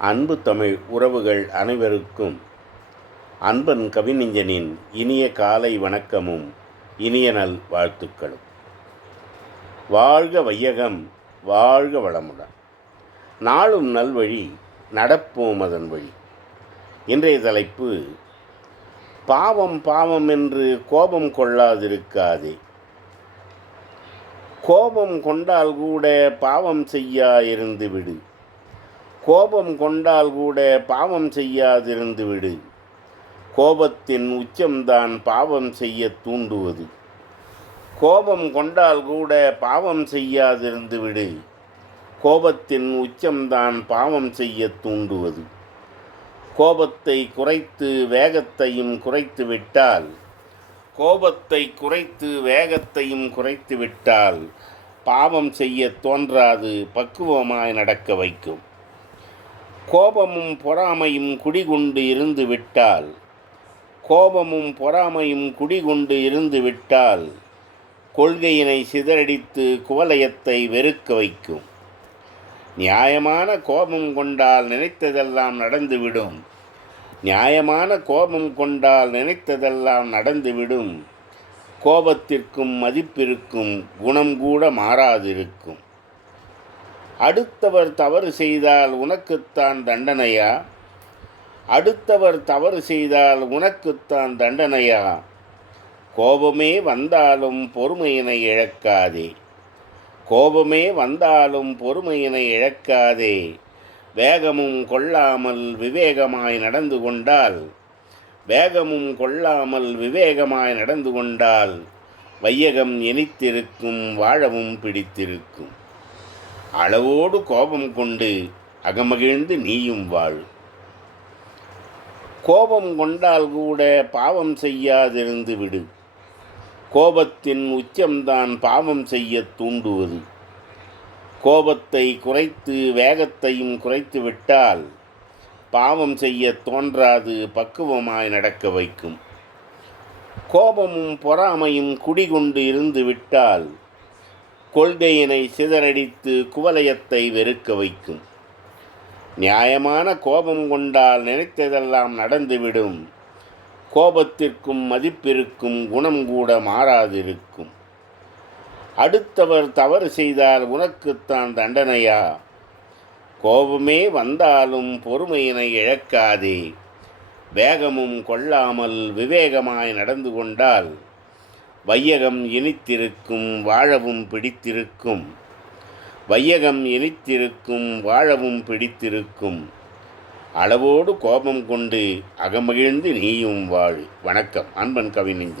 அன்பு தமிழ் உறவுகள் அனைவருக்கும் அன்பன் கவிஞனின் இனிய காலை வணக்கமும் இனிய நல் வாழ்த்துக்களும். வாழ்க வையகம் வாழ்க வளமுடன். நாளும் நல்வழி நடப்போம் அதன் வழி. இன்றைய தலைப்பு பாவம் பாவம் என்று கோபம் கொள்ளாதிருக்காதே. கோபம் கொண்டால் கூட பாவம் செய்யா இருந்து விடு. கோபம் கொண்டால் கூட பாவம் செய்யாதிருந்து விடு. கோபத்தின் உச்சம்தான் பாவம் செய்ய தூண்டுவது. கோபம் கொண்டால் கூட பாவம் செய்யாதிருந்து விடு. கோபத்தின் உச்சம்தான் பாவம் செய்ய தூண்டுவது. கோபத்தை குறைத்து வேகத்தையும் குறைத்து விட்டால் கோபத்தை குறைத்து வேகத்தையும் குறைத்து விட்டால் பாவம் செய்ய தோன்றாது பக்குவமாய் நடக்க வைக்கும். கோபமும் பொறாமையும் குடிகொண்டு இருந்து விட்டால். கோபமும் பொறாமையும் குடிகொண்டு இருந்து விட்டால் கொள்கையினை சிதறடித்து குவலயத்தை வெறுக்க வைக்கும். நியாயமான கோபம் கொண்டால் நினைத்ததெல்லாம் நடந்துவிடும். நியாயமான கோபம் கொண்டால் நினைத்ததெல்லாம் நடந்துவிடும். கோபத்திற்கும் மதிப்பிருக்கும் குணம் கூட மாறாதிருக்கும். அடுத்தவர் தவறு செய்தால் உனக்குத்தான் தண்டனையா? அடுத்தவர் தவறு செய்தால் உனக்குத்தான் தண்டனையா? கோபமே வந்தாலும் பொறுமையினை இழக்காதே. கோபமே வந்தாலும் பொறுமையினை இழக்காதே. வேகமும் கொள்ளாமல் விவேகமாய் நடந்து கொண்டால் வேகமும் கொள்ளாமல் விவேகமாய் நடந்து கொண்டால் வையகம் இனித்திருக்கும் வாழவும் பிடித்திருக்கும். அளவோடு கோபம் கொண்டு அகமகிழ்ந்து நீயும் வாழ். கோபம் கொண்டால் கூட பாவம் செய்யாதிருந்து விடு. கோபத்தின் உச்சம்தான் பாவம் செய்ய தூண்டுவது. கோபத்தை குறைத்து வேகத்தையும் குறைத்து விட்டால் பாவம் செய்ய தோன்றாது பக்குவமாய் நடக்க வைக்கும். கோபமும் பொறாமையும் குடிகொண்டு இருந்து விட்டால் கொள்கையினை சிதறடித்து குவலயத்தை வெறுக்க வைக்கும். நியாயமான கோபம் கொண்டால் நினைத்ததெல்லாம் நடந்துவிடும். கோபத்திற்கும் மதிப்பிற்கும் குணம் கூட மாறாதிருக்கும். அடுத்தவர் தவறு செய்தால் உனக்குத்தான் தண்டனையா? கோபமே வந்தாலும் பொறுமையினை இழக்காதே. வேகமும் கொள்ளாமல் விவேகமாய் நடந்து கொண்டால் வையகம் இனித்திருக்கும் வாழவும் பிடித்திருக்கும். வையகம் இனித்திருக்கும் வாழவும் பிடித்திருக்கும். அளவோடு கோபம் கொண்டு அகமகிழ்ந்து நீயும் வாழ். வணக்கம். அன்பன் கவிஞன்